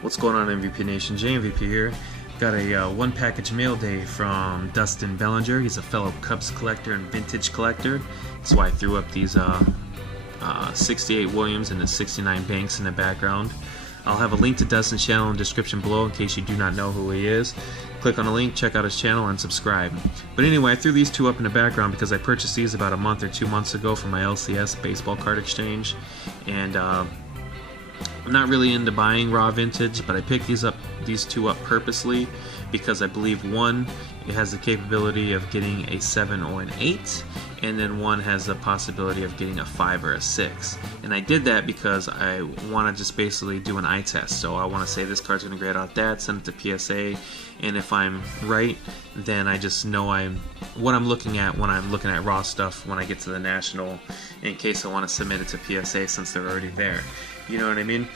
What's going on, MVP Nation? JayMVP here. Got a one package mail day from Dustin Bellinger. He's a fellow Cubs collector and vintage collector. That's why I threw up these 68 Williams and the 69 Banks in the background. I'll have a link to Dustin's channel in the description below in case you do not know who he is. Click on the link, check out his channel, and subscribe. But anyway, I threw these two up in the background because I purchased these about a month or 2 months ago from my LCS baseball card exchange. And I'm not really into buying raw vintage, but I picked these two up purposely because I believe one, it has the capability of getting a 7 or an 8, and then one has the possibility of getting a 5 or a 6. And I did that because I want to just basically do an eye test. So I want to say this card's going to grade out that, send it to PSA, and if I'm right, then I just know what I'm looking at when I'm looking at raw stuff when I get to the National, in case I want to submit it to PSA since they're already there. You know what I mean?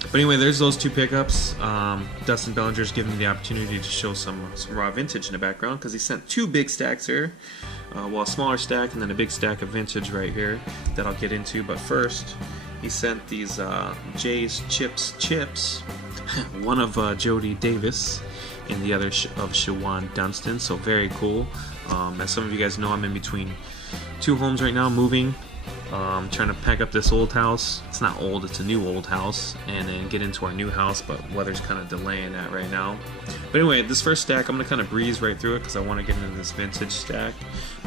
But anyway, there's those two pickups. Dustin Bellinger's given me the opportunity to show some raw vintage in the background because he sent two big stacks here. Well, a smaller stack and then a big stack of vintage right here that I'll get into. But first, he sent these Jay's chips. One of Jody Davis and the other of Shawan Dunston. So very cool. As some of you guys know, I'm in between two homes right now, moving. Trying to pack up this old house. It's not old, it's a new old house, and then get into our new house, but weather's kind of delaying that right now. But anyway, this first stack, I'm going to kind of breeze right through it because I want to get into this vintage stack.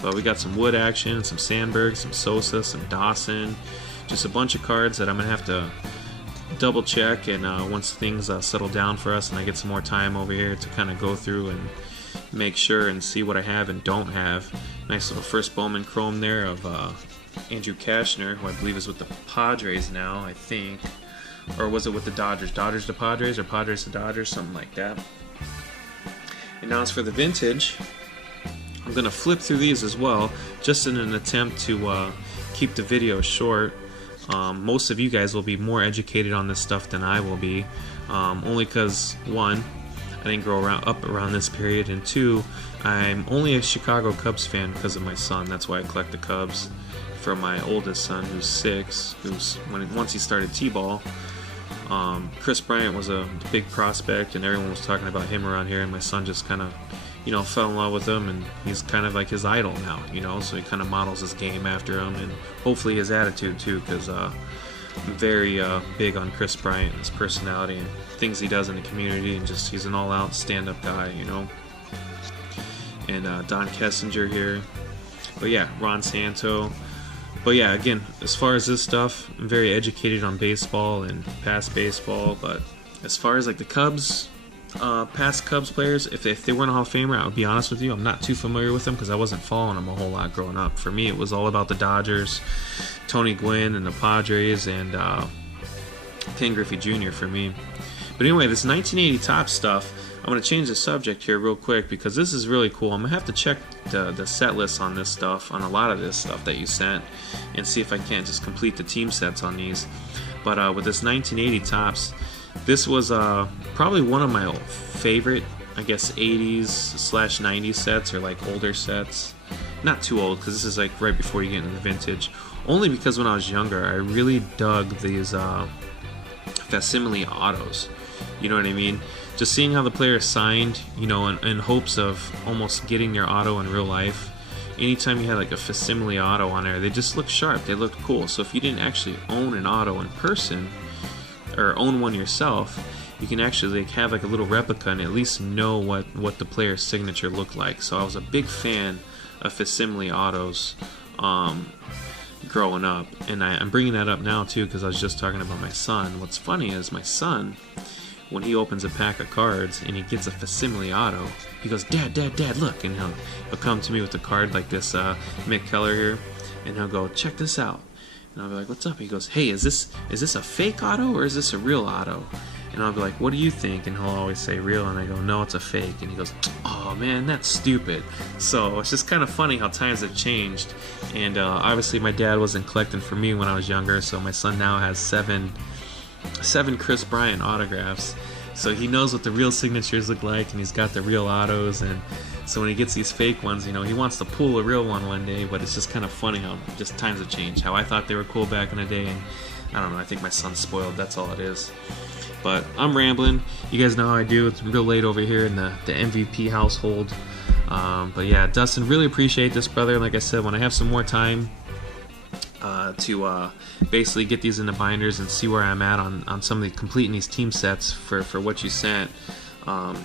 But we got some Wood action, some Sandberg, some Sosa, some Dawson, just a bunch of cards that I'm going to have to double check, and once things settle down for us and I get some more time over here to kind of go through and make sure and see what I have and don't have. Nice little first Bowman Chrome there of Andrew Cashner, who I believe is with the Padres now, I think. Or was it with the Dodgers? Dodgers to Padres or Padres to Dodgers, something like that. And now as for the vintage, I'm going to flip through these as well, just in an attempt to keep the video short. Most of you guys will be more educated on this stuff than I will be, only because, one, I didn't grow up around this period, and two, I'm only a Chicago Cubs fan because of my son. That's why I collect the Cubs. For my oldest son, who's 6, once he started t-ball, Chris Bryant was a big prospect, and everyone was talking about him around here, and my son just kind of, fell in love with him, and he's kind of like his idol now, so he kind of models his game after him, and hopefully his attitude too, because I'm very big on Chris Bryant and his personality and things he does in the community, and just he's an all-out stand-up guy, and Don Kessinger here, but yeah, Ron Santo. But yeah, again, as far as this stuff, I'm very educated on baseball and past baseball, but as far as like the Cubs, past Cubs players, if they weren't a Hall of Famer, I would be honest with you, I'm not too familiar with them because I wasn't following them a whole lot growing up. For me, it was all about the Dodgers, Tony Gwynn and the Padres, and Ken Griffey Jr. for me. But anyway, this 1980 Topps stuff, I'm going to change the subject here real quick because this is really cool. I'm going to have to check the set list on this stuff, on a lot of this stuff that you sent, and see if I can't just complete the team sets on these. But with this 1980 Topps, this was probably one of my favorite, I guess, 80s/90s sets, or like older sets. Not too old, because this is like right before you get into the vintage. Only because when I was younger, I really dug these facsimile autos. You know what I mean? Just seeing how the player signed, in hopes of almost getting their auto in real life. Anytime you had like a facsimile auto on there, they just looked sharp, they looked cool. So if you didn't actually own an auto in person, or own one yourself, you can actually have like a little replica and at least know what the player's signature looked like. So I was a big fan of facsimile autos growing up, and I'm bringing that up now too because I was just talking about my son. What's funny is my son, when he opens a pack of cards and he gets a facsimile auto, he goes, Dad, look, and he'll come to me with a card like this Mick Keller here, and he'll go, check this out, and I'll be like, what's up? He goes, hey, is this a fake auto or is this a real auto? And I'll be like, what do you think? And he'll always say real, and I go, no, it's a fake. And he goes, oh man, that's stupid. So it's just kind of funny how times have changed, and obviously my dad wasn't collecting for me when I was younger, so my son now has seven Chris Bryant autographs, so he knows what the real signatures look like, and he's got the real autos, and so when he gets these fake ones, he wants to pull a real one day. But it's just kind of funny how just times have changed, how I thought they were cool back in the day, and I don't know, I think my son's spoiled, that's all it is. But I'm rambling. You guys know how I do. It's real late over here in the MVP household. But yeah, Dustin, really appreciate this, brother. Like I said, when I have some more time to basically get these into binders and see where I'm at on some of the completing these team sets for what you sent, I'll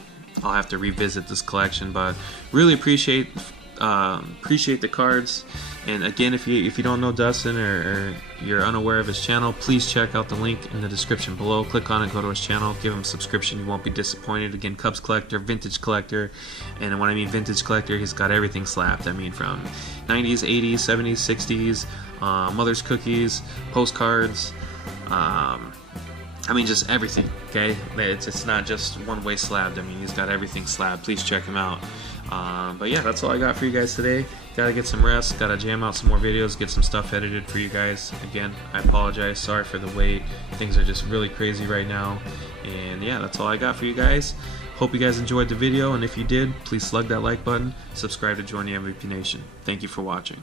have to revisit this collection. But really appreciate the cards. And again, if you don't know Dustin or you're unaware of his channel, please check out the link in the description below. Click on it, go to his channel, give him a subscription. You won't be disappointed. Again, Cubs collector, vintage collector, and when I mean vintage collector, he's got everything slapped. I mean, from 90s, 80s, 70s, 60s, mother's cookies, postcards. I mean, just everything. Okay, it's not just one way slabbed. I mean, he's got everything slabbed. Please check him out. But yeah, that's all I got for you guys today. Gotta get some rest, gotta jam out some more videos, get some stuff edited for you guys. Again, I apologize, sorry for the wait. Things are just really crazy right now. And yeah, that's all I got for you guys. Hope you guys enjoyed the video, and if you did, please slug that like button, subscribe to join the MVP Nation. Thank you for watching.